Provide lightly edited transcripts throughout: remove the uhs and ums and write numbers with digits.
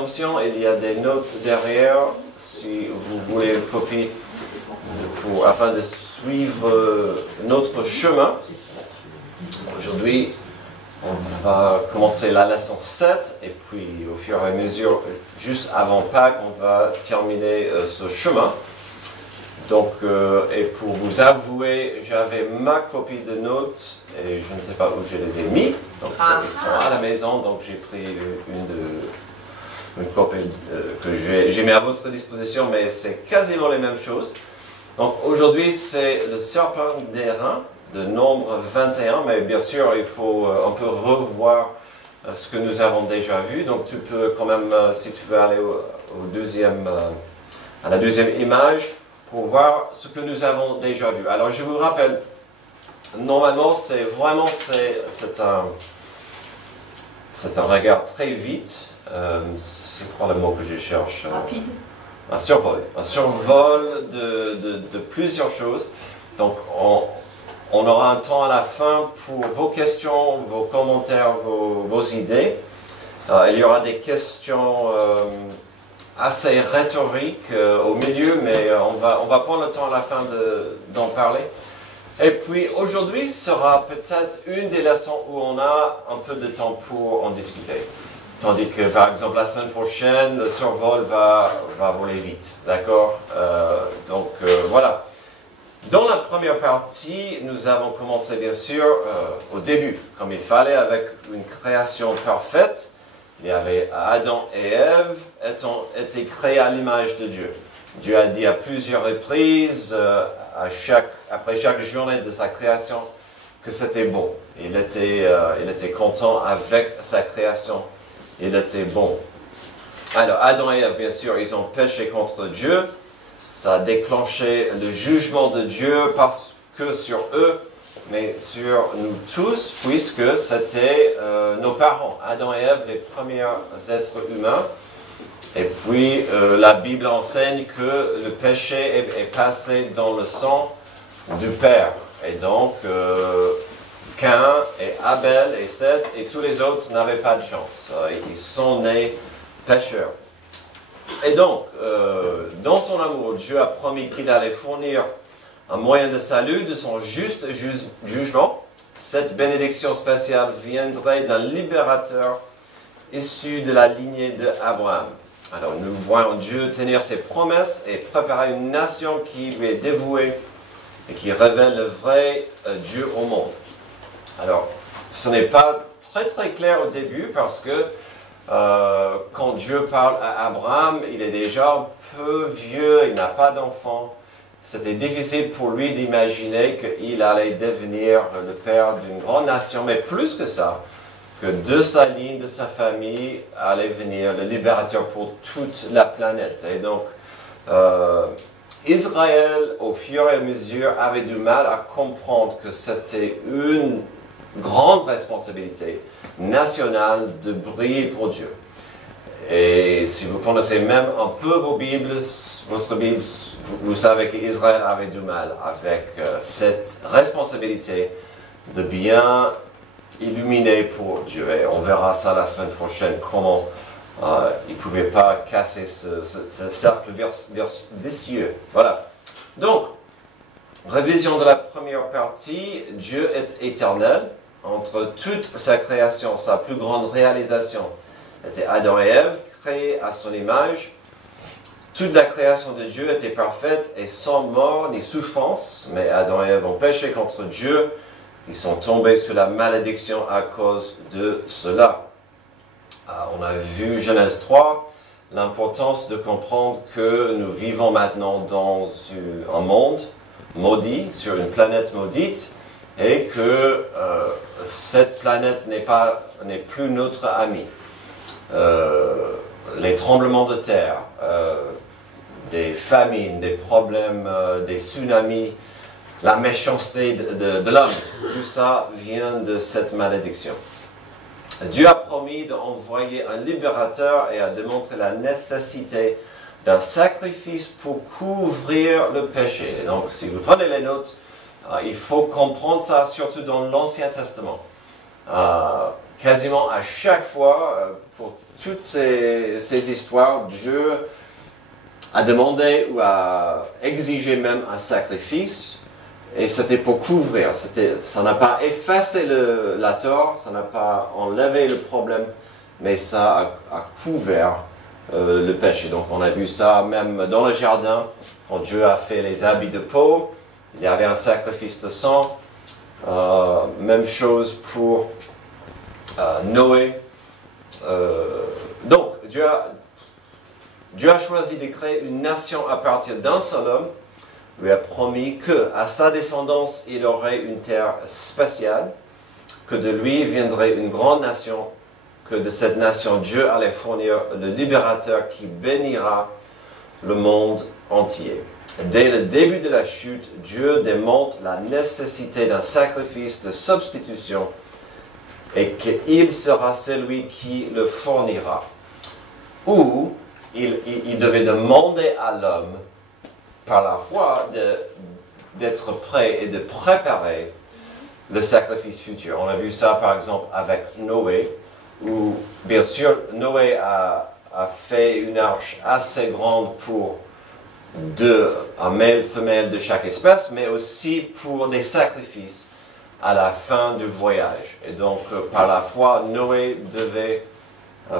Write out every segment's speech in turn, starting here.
rédemption. Il y a des notes derrière si vous voulez une copie afin de suivre notre chemin. Aujourd'hui, on va commencer la leçon 7 et puis au fur et à mesure, juste avant Pâques, on va terminer ce chemin. Donc, et pour vous avouer, j'avais ma copie de notes et je ne sais pas où je les ai mis. Donc, ils sont à la maison, donc j'ai pris une copie que j'ai mis à votre disposition, mais c'est quasiment les mêmes choses. Donc, aujourd'hui, c'est le serpent d'airain de Nombre 21, mais bien sûr, il faut un peu revoir ce que nous avons déjà vu. Donc, tu peux quand même, si tu veux aller à la deuxième image, pour voir ce que nous avons déjà vu. Alors, je vous rappelle, normalement, c'est un regard très vite. C'est quoi le mot que je cherche? Rapide. Un survol de plusieurs choses. Donc, on aura un temps à la fin pour vos questions, vos commentaires, vos idées. Il y aura des questions assez rhétoriques au milieu, mais on va prendre le temps à la fin d'en parler. Et puis aujourd'hui sera peut-être une des leçons où on a un peu de temps pour en discuter. Tandis que par exemple la semaine prochaine, le survol va voler vite. D'accord? Donc voilà. Dans la première partie, nous avons commencé bien sûr au début, comme il fallait, avec une création parfaite. Il y avait Adam et Ève étaient créés à l'image de Dieu. Dieu a dit à plusieurs reprises, après chaque journée de sa création, que c'était bon. Il était content avec sa création. Il était bon. Alors, Adam et Ève, bien sûr, ils ont péché contre Dieu. Ça a déclenché le jugement de Dieu, parce que sur eux, mais sur nous tous, puisque c'était nos parents, Adam et Ève, les premiers êtres humains. Et puis, la Bible enseigne que le péché est passé dans le sang du Père. Et donc, Caïn et Abel et Seth et tous les autres n'avaient pas de chance. Ils sont nés pécheurs. Et donc, dans son amour, Dieu a promis qu'il allait fournir un moyen de salut de son juste jugement. Cette bénédiction spéciale viendrait d'un libérateur issu de la lignée d'Abraham. Alors nous voyons Dieu tenir ses promesses et préparer une nation qui lui est dévouée et qui révèle le vrai Dieu au monde. Alors, ce n'est pas très clair au début parce que quand Dieu parle à Abraham, il est déjà un peu vieux, il n'a pas d'enfant. C'était difficile pour lui d'imaginer qu'il allait devenir le père d'une grande nation, mais plus que ça, que de sa ligne, de sa famille, allait venir le libérateur pour toute la planète. Et donc, Israël, au fur et à mesure, avait du mal à comprendre que c'était une grande responsabilité nationale de briller pour Dieu. Et si vous connaissez même un peu votre Bible, vous savez qu'Israël avait du mal avec cette responsabilité de bien illuminer pour Dieu. Et on verra ça la semaine prochaine, comment il ne pouvait pas casser ce cercle vicieux. Voilà. Donc, révision de la première partie, Dieu est éternel. Entre toute sa création, sa plus grande réalisation était Adam et Ève, créés à son image. Toute la création de Dieu était parfaite et sans mort ni souffrance, mais Adam et Ève ont péché contre Dieu. Ils sont tombés sous la malédiction à cause de cela. On a vu Genèse 3, l'importance de comprendre que nous vivons maintenant dans un monde maudit, sur une planète maudite, et que cette planète n'est plus notre amie. Les tremblements de terre, des famines, des problèmes, des tsunamis, la méchanceté de l'homme, tout ça vient de cette malédiction. Dieu a promis d'envoyer un libérateur et a démontré la nécessité d'un sacrifice pour couvrir le péché. Et donc, si vous prenez les notes, il faut comprendre ça, surtout dans l'Ancien Testament. Quasiment à chaque fois, pour toutes ces histoires, Dieu a demandé ou a exigé même un sacrifice, et c'était pour couvrir. Ça n'a pas effacé la tort, ça n'a pas enlevé le problème, mais ça a couvert le péché. Donc on a vu ça même dans le jardin, quand Dieu a fait les habits de peau, il y avait un sacrifice de sang. Même chose pour Noé. Donc Dieu a choisi de créer une nation à partir d'un seul homme. Il lui a promis qu'à sa descendance, il aurait une terre spéciale, que de lui viendrait une grande nation, que de cette nation, Dieu allait fournir le libérateur qui bénira le monde entier. Dès le début de la chute, Dieu démontre la nécessité d'un sacrifice de substitution et qu'il sera celui qui le fournira. Ou il devait demander à l'homme, par la foi, d'être prêt et de préparer le sacrifice futur. On a vu ça par exemple avec Noé, où bien sûr Noé a fait une arche assez grande pour un mâle, femelle de chaque espèce, mais aussi pour des sacrifices à la fin du voyage. Et donc par la foi, Noé devait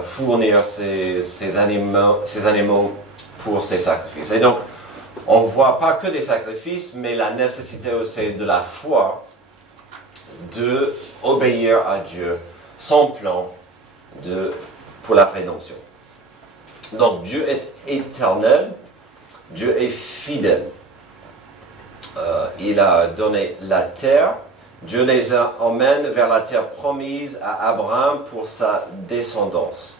fournir ces animaux pour ces sacrifices. Et donc on ne voit pas que des sacrifices, mais la nécessité aussi de la foi de obéir à Dieu, son plan pour la rédemption. Donc Dieu est éternel, Dieu est fidèle. Il a donné la terre, Dieu les emmène vers la terre promise à Abraham pour sa descendance.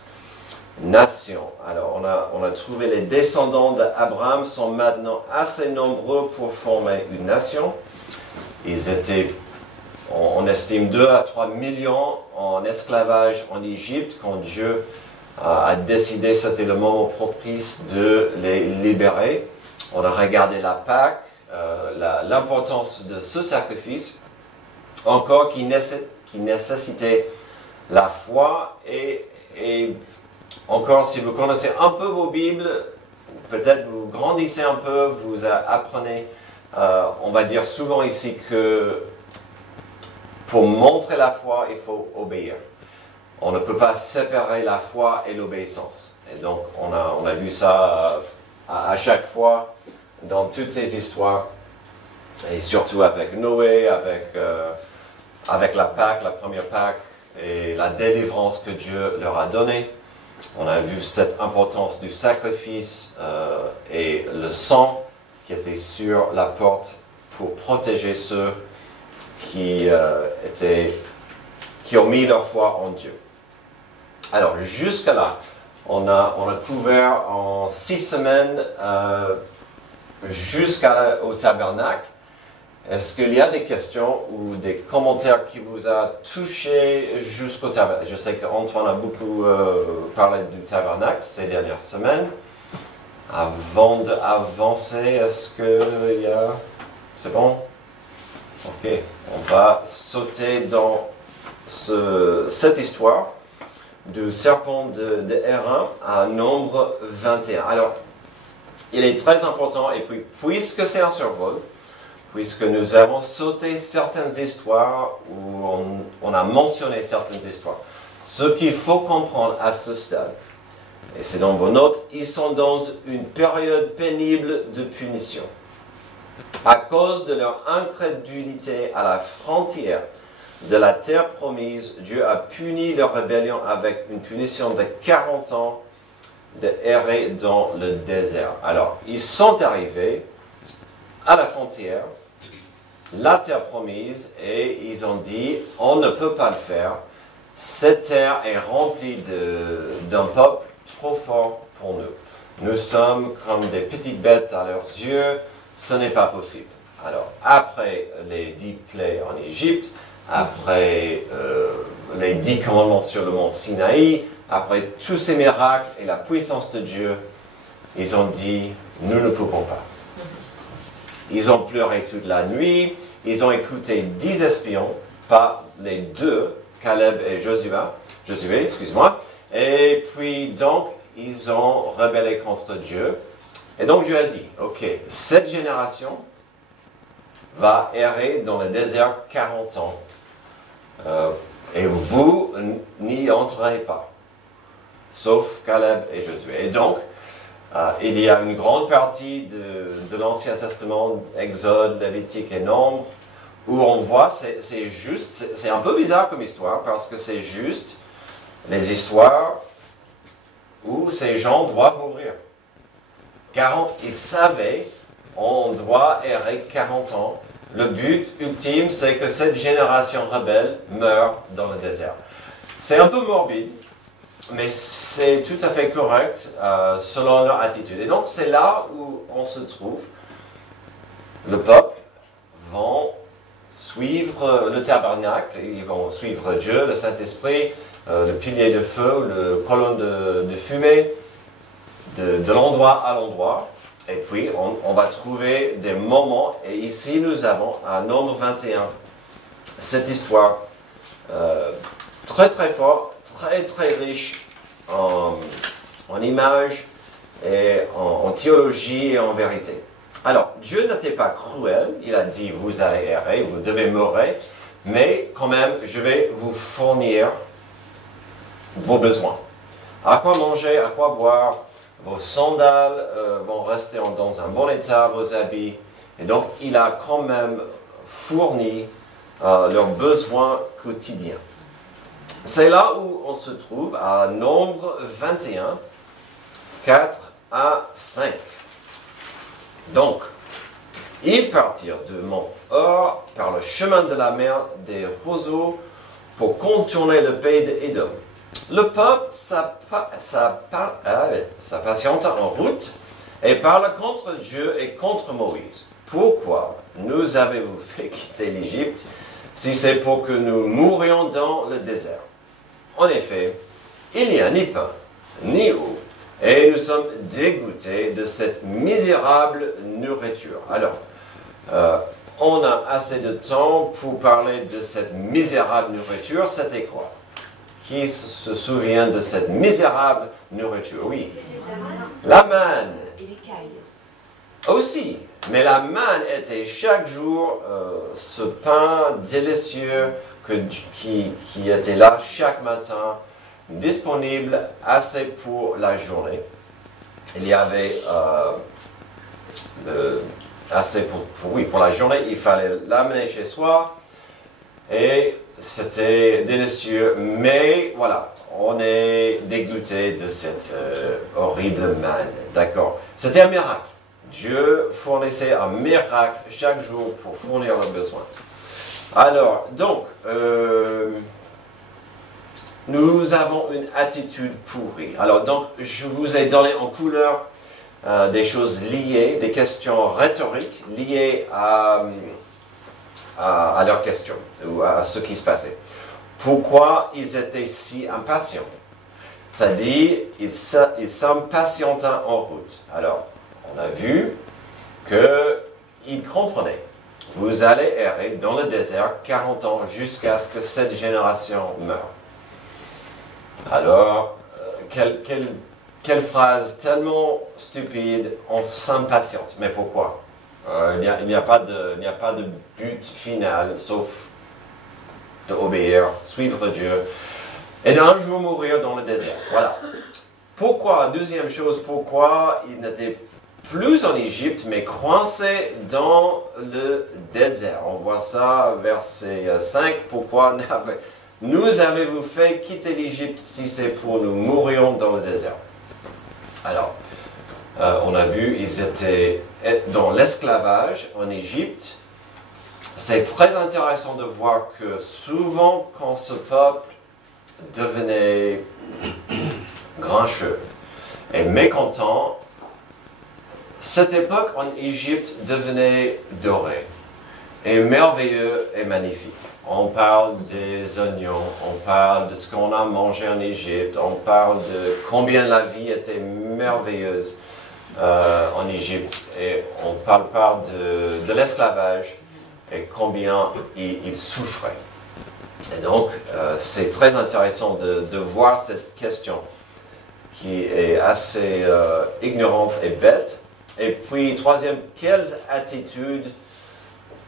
Nation. Alors on a trouvé les descendants d'Abraham sont maintenant assez nombreux pour former une nation. Ils étaient, on estime 2 à 3 millions en esclavage en Égypte quand Dieu a décidé, c'était le moment propice de les libérer. On a regardé la Pâque, l'importance de ce sacrifice, encore qui nécessitait la foi et encore, si vous connaissez un peu vos Bibles, peut-être vous grandissez un peu, vous apprenez, on va dire souvent ici que pour montrer la foi, il faut obéir. On ne peut pas séparer la foi et l'obéissance. Et donc, on a vu ça à chaque fois dans toutes ces histoires, et surtout avec Noé, avec la Pâque, la première Pâque, et la délivrance que Dieu leur a donnée. On a vu cette importance du sacrifice et le sang qui était sur la porte pour protéger ceux qui ont mis leur foi en Dieu. Alors jusqu'à là, on a couvert en 6 semaines jusqu'au tabernacle. Est-ce qu'il y a des questions ou des commentaires qui vous a touché jusqu'au tabernacle? Je sais qu'Antoine a beaucoup parlé du tabernacle ces dernières semaines. Avant d'avancer, est-ce qu'il y a... C'est bon? Ok, on va sauter dans cette histoire du serpent de Hérin à Nombre 21. Alors, il est très important, et puis puisque c'est un survol, puisque nous avons sauté certaines histoires où on a mentionné certaines histoires. Ce qu'il faut comprendre à ce stade, et c'est dans vos notes, ils sont dans une période pénible de punition. À cause de leur incrédulité à la frontière de la terre promise, Dieu a puni leur rébellion avec une punition de 40 ans de errer dans le désert. Alors, ils sont arrivés à la frontière, la terre promise, et ils ont dit, on ne peut pas le faire. Cette terre est remplie d'un peuple trop fort pour nous. Nous sommes comme des petites bêtes à leurs yeux, ce n'est pas possible. Alors, après les 10 plaies en Égypte, après les 10 commandements sur le mont Sinaï, après tous ces miracles et la puissance de Dieu, ils ont dit, nous ne pouvons pas. Ils ont pleuré toute la nuit, ils ont écouté 10 espions, pas les 2, Caleb et Josué, excuse-moi, Et puis, donc, ils ont rebellé contre Dieu. Et donc, Dieu a dit, ok, cette génération va errer dans le désert 40 ans. Et vous n'y entrerez pas, sauf Caleb et Josué. Et donc, il y a une grande partie de l'Ancien Testament, Exode, Lévitique et Nombre, où on voit, c'est juste, c'est un peu bizarre comme histoire, parce que c'est juste les histoires où ces gens doivent mourir. 40, ils savaient, on doit errer 40 ans. Le but ultime, c'est que cette génération rebelle meure dans le désert. C'est un peu morbide, mais c'est tout à fait correct selon leur attitude. Et donc, c'est là où on se trouve. Le peuple vont suivre le tabernacle, ils vont suivre Dieu, le Saint-Esprit, le pilier de feu, le colonne de fumée, de l'endroit à l'endroit. Et puis, on va trouver des moments, et ici nous avons, à Nombre 21, cette histoire très très forte, très très riche en images, et en théologie et en vérité. Alors, Dieu n'était pas cruel, il a dit, vous allez errer, vous devez mourir, mais quand même, je vais vous fournir vos besoins. À quoi manger, à quoi boire, vos sandales vont rester dans un bon état, vos habits. Et donc, il a quand même fourni leurs besoins quotidiens. C'est là où on se trouve à Nombre 21, 4 à 5. Donc, ils partirent de Mont Hor par le chemin de la mer des roseaux pour contourner le pays d'Édom. Le peuple s'impatienta en route et parla contre Dieu et contre Moïse. Pourquoi nous avez-vous fait quitter l'Égypte si c'est pour que nous mourions dans le désert? En effet, il n'y a ni pain, ni eau, et nous sommes dégoûtés de cette misérable nourriture. Alors, on a assez de temps pour parler de cette misérable nourriture. C'était quoi? Qui se souvient de cette misérable nourriture? Oui. La manne. Et les cailles. Aussi. Mais la manne était chaque jour ce pain délicieux qui était là chaque matin, disponible assez pour la journée. Il y avait assez pour la journée. Il fallait l'amener chez soi. Et c'était délicieux, mais voilà, on est dégoûté de cette horrible manne, d'accord? C'était un miracle. Dieu fournissait un miracle chaque jour pour fournir leurs besoins. Alors, donc, nous avons une attitude pourrie. Alors, donc, je vous ai donné en couleur des choses liées, des questions rhétoriques liées à leurs questions, ou à ce qui se passait. Pourquoi ils étaient si impatients? Ça dit, ils s'impatientaient en route. Alors, on a vu qu'ils comprenaient. Vous allez errer dans le désert 40 ans jusqu'à ce que cette génération meure. Alors, quelle phrase tellement stupide, on s'impatiente. Mais pourquoi? Il n'y a pas de but final, sauf d'obéir, suivre Dieu, et d'un jour mourir dans le désert. Voilà. Pourquoi? Deuxième chose, pourquoi ils n'étaient plus en Égypte, mais coincés dans le désert? On voit ça, verset 5. Pourquoi nous avez-vous fait quitter l'Égypte si c'est pour nous mourir dans le désert? Alors, on a vu, ils étaient dans l'esclavage en Égypte. C'est très intéressant de voir que souvent, quand ce peuple devenait grincheux et mécontent, cette époque en Égypte devenait dorée et merveilleux et magnifique. On parle des oignons, on parle de ce qu'on a mangé en Égypte, on parle de combien la vie était merveilleuse en Égypte, et on parle pas de l'esclavage et combien il souffrait. Et donc, c'est très intéressant de voir cette question qui est assez ignorante et bête. Et puis, troisième, quelles attitudes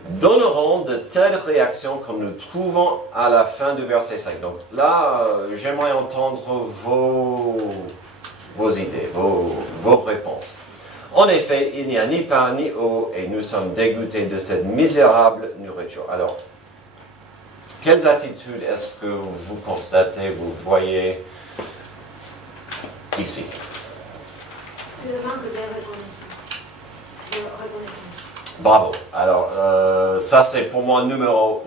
donneront de telles réactions comme nous trouvons à la fin du verset 5. Donc là, j'aimerais entendre vos idées, vos réponses. En effet, il n'y a ni pain ni eau et nous sommes dégoûtés de cette misérable nourriture. Alors, quelles attitudes est-ce que vous constatez, vous voyez ici? Le manque de reconnaissance. Bravo. Alors, ça c'est pour moi numéro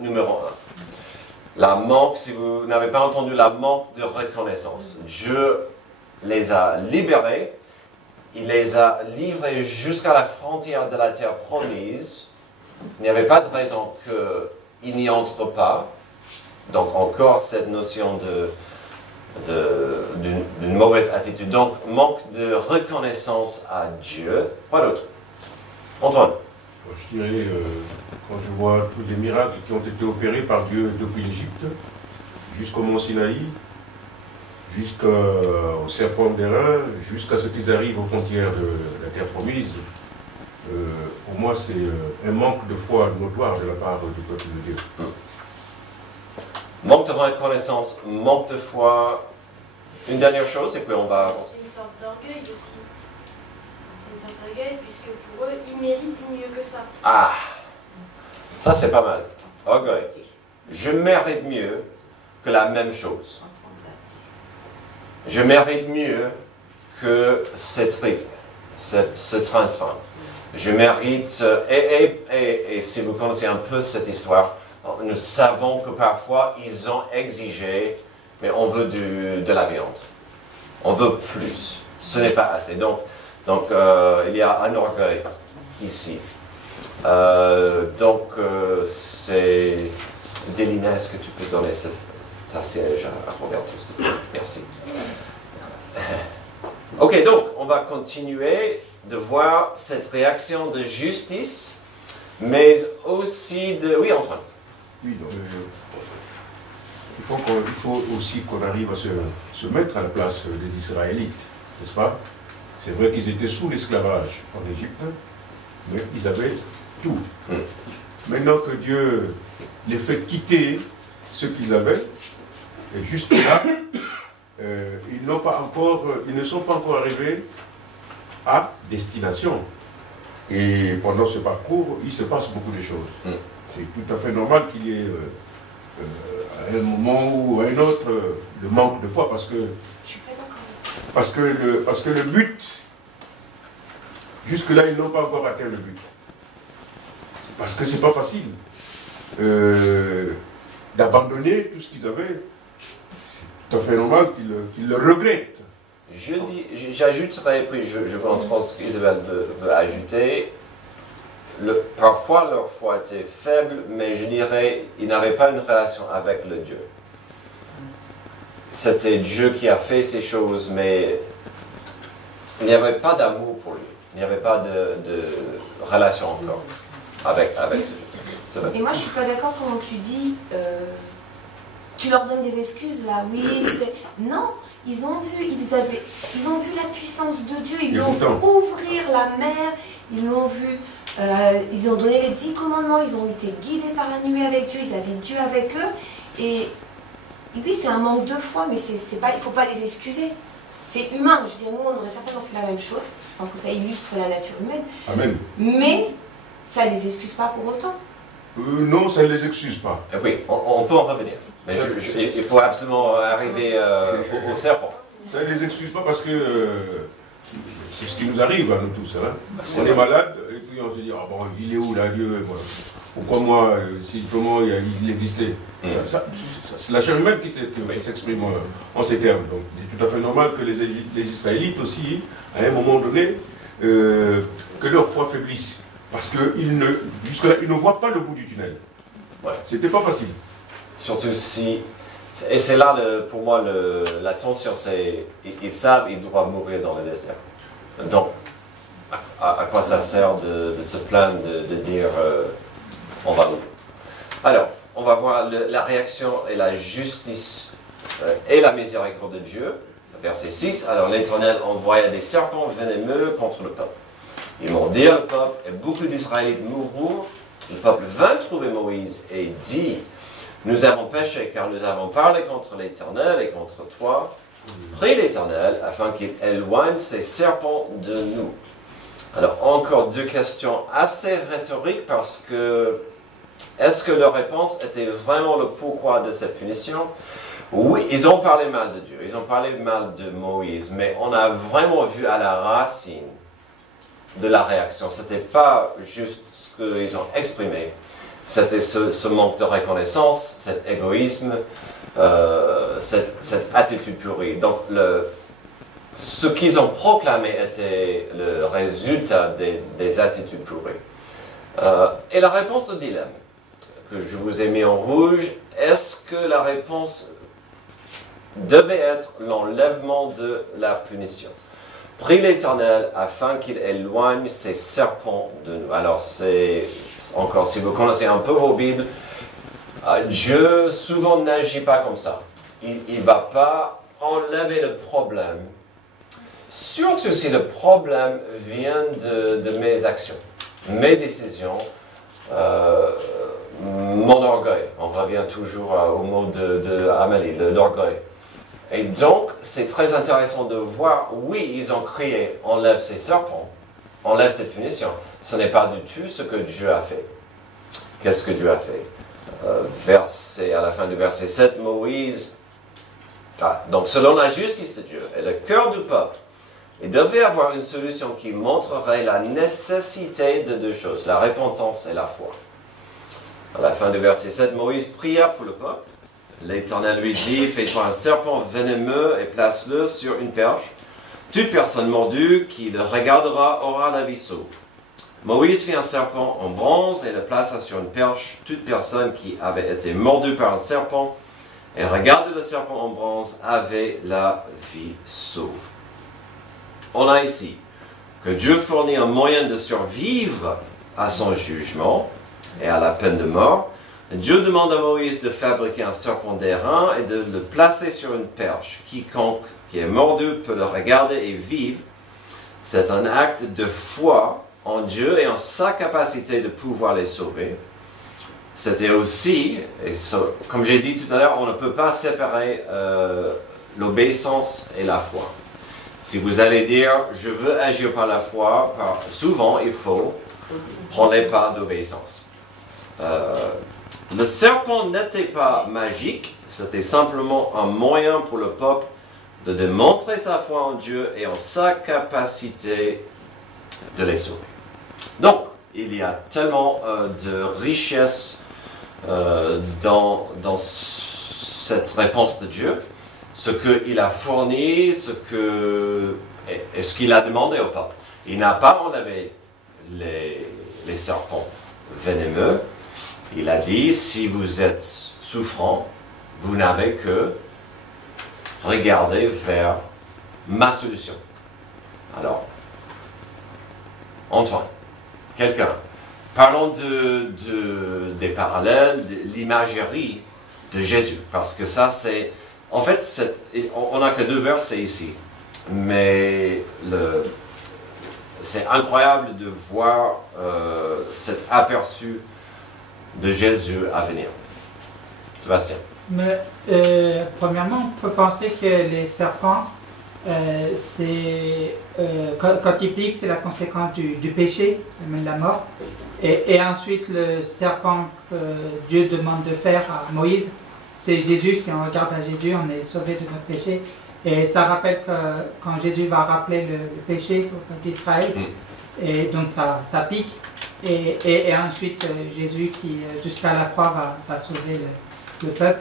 1. Si vous n'avez pas entendu, la manque de reconnaissance. Dieu les a libérés, il les a livrés jusqu'à la frontière de la terre promise. Il n'y avait pas de raison qu'ils n'y entrent pas. Donc encore cette notion d'une mauvaise attitude. Donc manque de reconnaissance à Dieu. Quoi d'autre? Antoine? Je dirais, quand je vois tous les miracles qui ont été opérés par Dieu depuis l'Égypte, jusqu'au mont Sinaï, jusqu'au serpent d'airain, jusqu'à ce qu'ils arrivent aux frontières de la terre promise, pour moi c'est un manque de foi notoire de la part du peuple de Dieu. Manque de reconnaissance, manque de foi. Une dernière chose, et puis on va... C'est une sorte d'orgueil aussi. C'est une sorte d'orgueil, puisque pour eux, ils méritent mieux que ça. Ah, ça c'est pas mal. Orgueil. Je mérite mieux que la même chose. Je mérite mieux que cette rythme, ce train-train. Je mérite... Et si vous connaissez un peu cette histoire, nous savons que parfois ils ont exigé, mais on veut de la viande. On veut plus. Ce n'est pas assez. Donc il y a un orgueil ici. C'est Délina, est-ce que tu peux donner ta siège à Roberto? Merci. Ok, donc on va continuer de voir cette réaction de justice, mais aussi de... Oui, Antoine. Oui, donc, il faut aussi qu'on arrive à se mettre à la place des Israélites, n'est-ce pas? C'est vrai qu'ils étaient sous l'esclavage en Égypte, mais ils avaient tout. Maintenant que Dieu les fait quitter ce qu'ils avaient, et jusque-là, ils ne sont pas encore arrivés à destination. Et pendant ce parcours, il se passe beaucoup de choses. C'est tout à fait normal qu'il y ait à un moment ou à un autre le manque de foi, parce que le but, jusque-là, ils n'ont pas encore atteint le but. Parce que c'est pas facile d'abandonner tout ce qu'ils avaient. C'est tout à fait normal qu'ils le regrettent. J'ajouterais, puis je comprends ce qu'Isabelle veut ajouter. Parfois leur foi était faible, mais je dirais qu'ils n'avaient pas une relation avec le Dieu. C'était Dieu qui a fait ces choses, mais il n'y avait pas d'amour pour lui. Il n'y avait pas de relation encore avec ce Dieu. Et moi je suis pas d'accord quand tu dis tu leur donnes des excuses là, oui, c'est... Non, ils ont vu la puissance de Dieu, ils l'ont vu ouvrir la mer, ils l'ont vu, ils ont donné les 10 commandements, ils ont été guidés par la nuée avec Dieu, ils avaient Dieu avec eux, et oui, c'est un manque de foi, mais c'est pas, il ne faut pas les excuser. C'est humain, je veux dire, nous on aurait certainement fait la même chose, je pense que ça illustre la nature humaine. Amen. Mais ça ne les excuse pas pour autant. Non, ça ne les excuse pas. Et oui, on peut en revenir. Mais il faut absolument arriver au serpent. Ça ne les excuse pas parce que c'est ce qui nous arrive à nous tous. Hein. On est malade et puis on se dit, ah bon, il est où là, Dieu? Pourquoi moi, si vraiment il existait? C'est la chair humaine qui s'exprime en ces termes. Donc il est tout à fait normal que les Israélites aussi, à un moment donné, que leur foi faiblisse. Parce que jusque-là, ils ne voient pas le bout du tunnel. Ouais. C'était pas facile. Surtout si... Et c'est là, pour moi, la tension, c'est... Ils savent qu'ils doivent mourir dans le désert. Donc, à quoi ça sert de se plaindre, de dire on va mourir? Alors, on va voir la réaction et la justice et la miséricorde de Dieu. Verset 6, alors l'Éternel envoya des serpents venimeux contre le peuple. Ils mordirent le peuple et beaucoup d'Israélites moururent. Le peuple vint trouver Moïse et dit, nous avons péché car nous avons parlé contre l'Éternel et contre toi. Prie l'Éternel afin qu'il éloigne ces serpents de nous. Alors encore deux questions assez rhétoriques parce que est-ce que leur réponse était vraiment le pourquoi de cette punition? Oui, ils ont parlé mal de Dieu, ils ont parlé mal de Moïse, mais on a vraiment vu à la racine de la réaction. Ce n'était pas juste ce qu'ils ont exprimé, c'était ce manque de reconnaissance, cet égoïsme, cette attitude pourrie. Donc ce qu'ils ont proclamé était le résultat des attitudes pourries. Et la réponse au dilemme que je vous ai mis en rouge, est-ce que la réponse devait être l'enlèvement de la punition? Prie l'Éternel afin qu'il éloigne ces serpents de nous. Alors c'est encore, si vous connaissez un peu vos Bibles, Dieu souvent n'agit pas comme ça. Il ne va pas enlever le problème, surtout si le problème vient de mes actions, mes décisions, mon orgueil. On revient toujours au mot de Amélie, l'orgueil. Et donc, c'est très intéressant de voir, oui, ils ont crié, enlève ces serpents, enlève cette punition. Ce n'est pas du tout ce que Dieu a fait. Qu'est-ce que Dieu a fait? À la fin du verset 7, Moïse, donc selon la justice de Dieu et le cœur du peuple, il devait avoir une solution qui montrerait la nécessité de deux choses, la repentance et la foi. À la fin du verset 7, Moïse pria pour le peuple. L'Éternel lui dit, fais-toi un serpent venimeux et place-le sur une perche. Toute personne mordue qui le regardera aura la vie sauve. Moïse fit un serpent en bronze et le plaça sur une perche. Toute personne qui avait été mordue par un serpent et regardait le serpent en bronze avait la vie sauve. On a ici que Dieu fournit un moyen de survivre à son jugement et à la peine de mort. Dieu demande à Moïse de fabriquer un serpent d'airain et de le placer sur une perche. Quiconque qui est mordu peut le regarder et vivre. C'est un acte de foi en Dieu et en sa capacité de pouvoir les sauver. C'était aussi, comme j'ai dit tout à l'heure, on ne peut pas séparer l'obéissance et la foi. Si vous allez dire, je veux agir par la foi, souvent il faut prendre les pas d'obéissance. Le serpent n'était pas magique, c'était simplement un moyen pour le peuple de démontrer sa foi en Dieu et en sa capacité de les sauver. Donc, il y a tellement de richesse dans cette réponse de Dieu, ce qu'il a fourni, ce qu'il a demandé au peuple. Il n'a pas enlevé les serpents venimeux. Il a dit, si vous êtes souffrant, vous n'avez que regarder vers ma solution. Alors, Antoine, quelqu'un, parlons des parallèles, de l'imagerie de Jésus, parce que ça c'est, en fait, on n'a que 2 versets ici, mais c'est incroyable de voir cet aperçu de Jésus à venir. Sébastien. Mais premièrement, on peut penser que les serpents, quand ils piquent, c'est la conséquence du péché, ça mène la mort. Et ensuite, le serpent que Dieu demande de faire à Moïse, c'est Jésus. Si on regarde à Jésus, on est sauvé de notre péché. Et ça rappelle que quand Jésus va rappeler le péché au peuple d'Israël, et donc ça pique. Et ensuite, Jésus qui, jusqu'à la croix, va sauver le peuple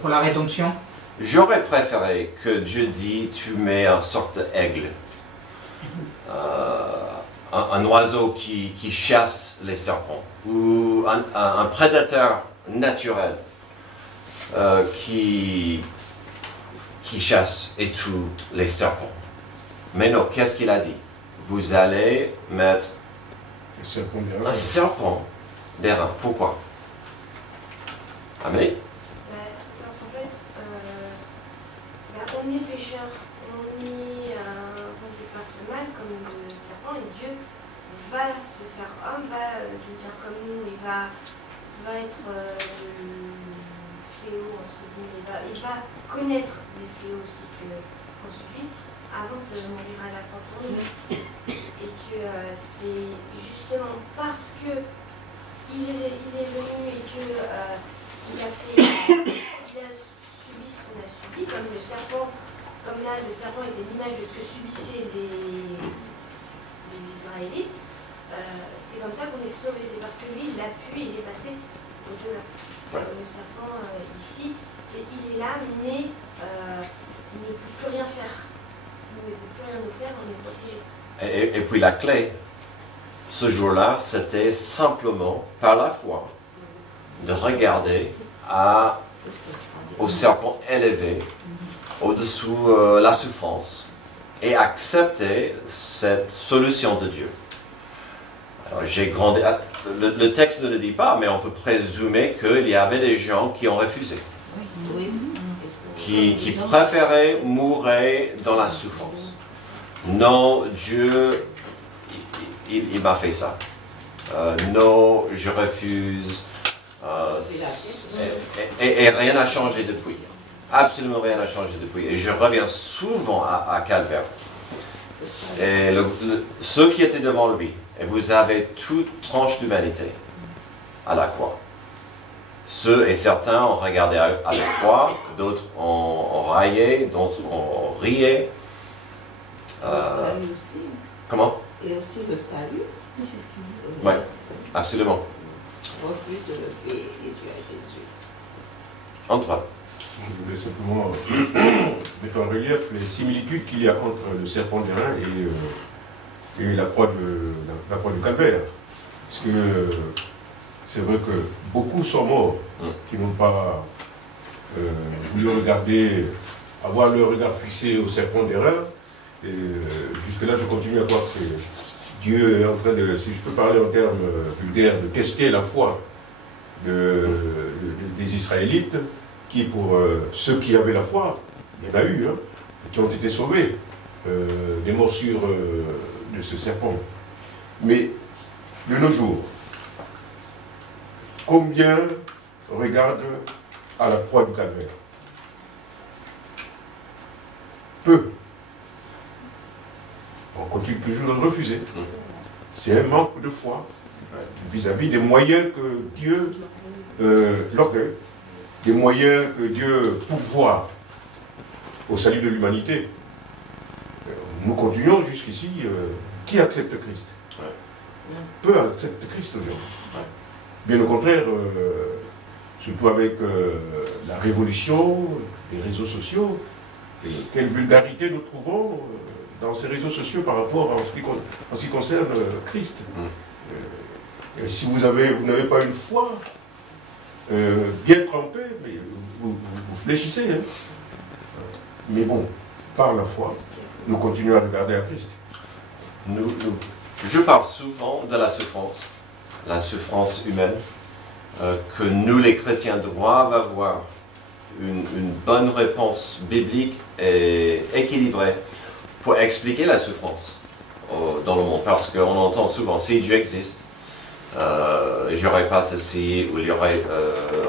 pour la rédemption. J'aurais préféré que Dieu dise, tu mets une sorte d'aigle, un oiseau qui chasse les serpents, ou un prédateur naturel qui chasse et tue les serpents. Mais non, qu'est-ce qu'il a dit? Vous allez mettre un serpent d'airain. Pourquoi? Amélie? Parce qu'en fait, on est pécheur, on est pas ce mal comme le serpent, et Dieu va se faire homme, va devenir comme nous, il va être fléau, entre guillemets, il va connaître les fléaux aussi qu'on subit avant de mourir à la croix pour nous. Et que c'est justement parce que il est venu et que il a subi ce qu'on a subi, comme le serpent, comme là le serpent était l'image de ce que subissaient les Israélites, c'est comme ça qu'on est sauvé, c'est parce que lui il a pu, il est passé au-delà. Le serpent ici, il est là, mais il ne peut plus rien faire. Il ne peut plus rien nous faire, on est protégé. Et puis la clé, ce jour-là, c'était simplement, par la foi, de regarder au serpent élevé, au-dessous la souffrance, et accepter cette solution de Dieu. Alors, j'ai grandi, le texte ne le dit pas, mais on peut présumer qu'il y avait des gens qui ont refusé, qui préféraient mourir dans la souffrance. Non, Dieu, il m'a fait ça. Non, je refuse. Et rien n'a changé depuis. Absolument rien n'a changé depuis. Et je reviens souvent à Calvaire. Et ceux qui étaient devant lui, et vous avez toute tranche d'humanité à la croix. Ceux et certains ont regardé à la croix, d'autres ont raillé, d'autres ont rié. Le salut aussi. Comment? Et aussi le salut. Oui, c'est ce qu'il dit. Oui, absolument. Refuse de lever les yeux à Jésus. Antoine. Je voulais simplement mettre en relief les similitudes qu'il y a entre le serpent d'airain et la croix du Calvaire. Parce que c'est vrai que beaucoup sont morts qui n'ont pas voulu regarder, avoir le regard fixé au serpent d'airain. Et jusque-là, je continue à croire que c'est Dieu est en train de, si je peux parler en termes vulgaires, de tester la foi des Israélites, qui pour ceux qui avaient la foi, il y en a eu, qui ont été sauvés des morsures de ce serpent. Mais de nos jours, combien regardent à la croix du Calvaire? Peu. On continue toujours de le refuser. C'est un manque de foi vis-à-vis des moyens que Dieu leur donne, des moyens que Dieu pourvoit au salut de l'humanité. Nous continuons jusqu'ici. Qui accepte Christ? Peu acceptent Christ aujourd'hui. Bien au contraire, surtout avec la révolution des réseaux sociaux, et quelle vulgarité nous trouvons dans ces réseaux sociaux par rapport à ce qui concerne Christ. Et si vous n'avez pas une foi bien trempée, mais vous fléchissez. Mais bon, par la foi, nous continuons à regarder à Christ. Je parle souvent de la souffrance humaine, que nous les chrétiens doivent avoir une bonne réponse biblique et équilibrée pour expliquer la souffrance dans le monde, parce qu'on entend souvent, si Dieu existe, il n'y aurait pas ceci, ou il y aurait,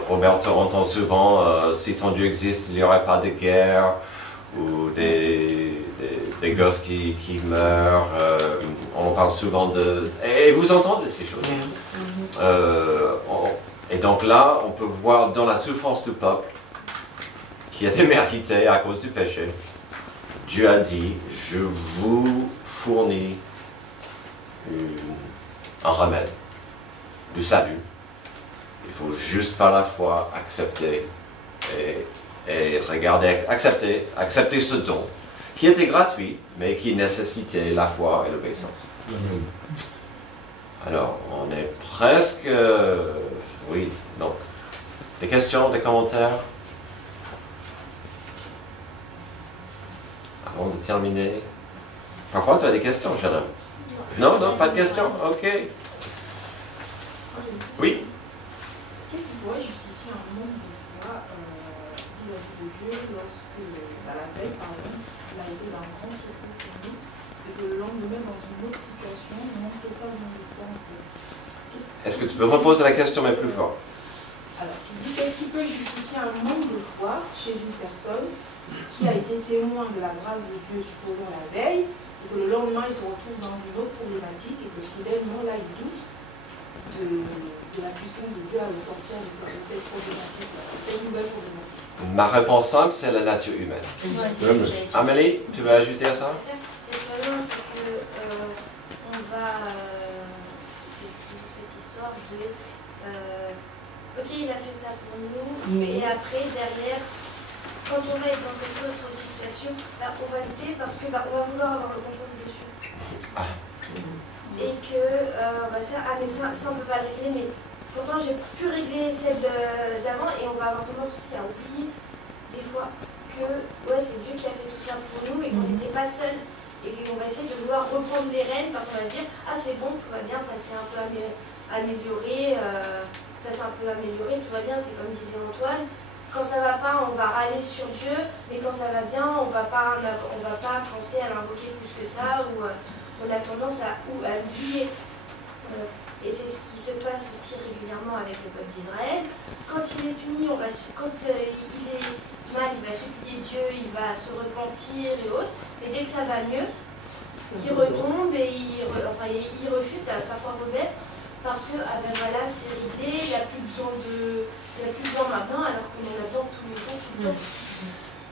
Roberto entend souvent, si ton Dieu existe, il n'y aurait pas de guerre, ou des gosses qui meurent, on parle souvent de... Et vous entendez ces choses. Et donc là, on peut voir dans la souffrance du peuple, qui a été méritée à cause du péché, Dieu a dit, je vous fournis un remède, du salut. Il faut juste par la foi accepter et regarder, accepter ce don, qui était gratuit, mais qui nécessitait la foi et l'obéissance. Alors, on est presque... oui, donc, des questions, des commentaires? Avant de terminer. Par contre, tu as des questions, jeune homme? Non, pas de questions? Ok. Oui. Qu'est-ce qui pourrait justifier un manque de foi vis-à-vis de Dieu lorsque, la veille, par exemple, il a été d'un grand secours pour nous et que le lendemain, dans une autre situation, on manque totalement de foi en fait. Est-ce que tu peux reposer la question mais plus fort? Alors, tu dis qu'est-ce qui peut justifier un manque de foi chez une personne qui a été témoin de la grâce de Dieu, supposons la veille, et que le lendemain il se retrouve dans une autre problématique et que soudainement là il doute de la puissance de Dieu à le sortir de cette problématique, de cette nouvelle problématique. Ma réponse simple, c'est la nature humaine. Amélie, tu veux ajouter à ça? C'est vraiment c'est que on va c'est toujours cette histoire de ok, il a fait ça pour nous, et après derrière, quand on va être dans cette autre situation, bah, on va lutter parce que bah, on va vouloir avoir le contrôle dessus. Et que on va se dire ah mais ça on peut pas le régler, mais pourtant j'ai pu régler celle d'avant, et on va avoir tendance aussi à oublier des fois que ouais, c'est Dieu qui a fait tout ça pour nous et qu'on n'était pas seul, et qu'on va essayer de vouloir reprendre les rênes parce qu'on va dire ah c'est bon, tout va bien, ça s'est un peu amélioré, tout va bien, c'est comme disait Antoine. Quand ça va pas, on va râler sur Dieu, mais quand ça va bien, on va pas penser à l'invoquer plus que ça, ou on a tendance à l'oublier. Et c'est ce qui se passe aussi régulièrement avec le peuple d'Israël. Quand il est puni, quand il est mal, il va supplier Dieu, il va se repentir et autres, mais dès que ça va mieux, il retombe et il refute, sa foi rebaisse, parce que ah ben voilà, c'est réglé, il n'y a plus besoin maintenant, alors qu'on en attend tous les jours, tout le temps.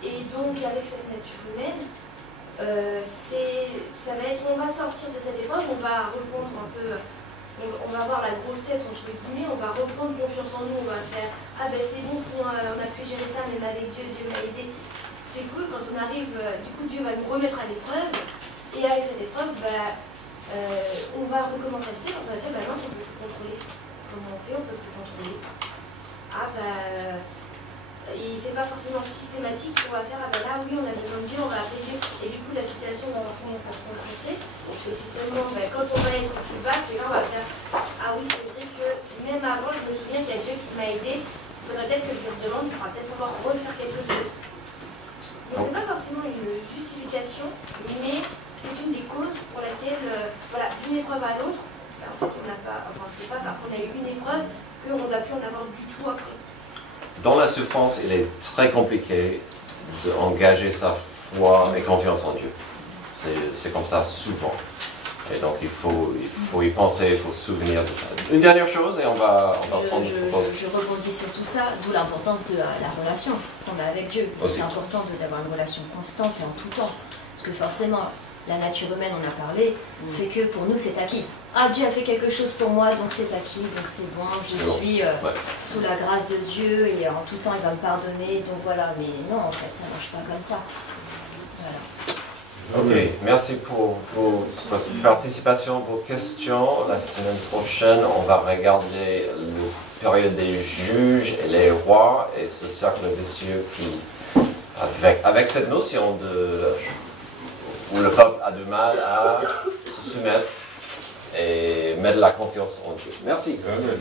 Et donc avec cette nature humaine, ça va être, on va sortir de cette épreuve, on va répondre un peu, on va avoir la grosse tête entre guillemets, on va reprendre confiance en nous, on va faire ah ben c'est bon, sinon on a pu gérer ça, même avec Dieu, Dieu m'a aidé. C'est cool quand on arrive, du coup Dieu va nous remettre à l'épreuve, et avec cette épreuve, on va recommencer à le faire, on va dire bah non, on peut plus contrôler. Comment on fait, on peut plus contrôler. Ah et c'est pas forcément systématique qu'on va faire, ah là oui on a besoin de Dieu, on va appeler Dieu, et du coup la situation va avoir commencé à s'enfoncer, et c'est seulement quand on va être plus bas que là on va faire ah oui c'est vrai que même avant je me souviens qu'il y a Dieu qui m'a aidé, il faudrait peut-être que je lui demande, il faudra peut-être encore refaire quelque chose. Donc c'est pas forcément une justification, mais c'est une des causes pour laquelle voilà, d'une épreuve à l'autre, en fait on n'a pas, c'est pas parce qu'on a eu une épreuve qu'on va plus en avoir du tout après. Dans la souffrance, il est très compliqué d'engager sa foi et confiance en Dieu. C'est comme ça souvent. Et donc il faut y penser, il faut se souvenir de ça. Une dernière chose et on va prendre... Je rebondis sur tout ça, d'où l'importance de la relation qu'on a avec Dieu. C'est important d'avoir une relation constante et en tout temps. Parce que forcément, la nature humaine, on a parlé, fait que pour nous c'est acquis. Ah, Dieu a fait quelque chose pour moi, donc c'est acquis, donc c'est bon, je suis sous la grâce de Dieu et en tout temps il va me pardonner, donc voilà. Mais non, en fait, ça ne marche pas comme ça. Voilà. Ok, merci pour votre participation, vos questions. La semaine prochaine, on va regarder la période des juges et les rois et ce cercle vicieux qui, avec cette notion où le peuple a du mal à se soumettre et mettre la confiance en Dieu. Merci. Amen.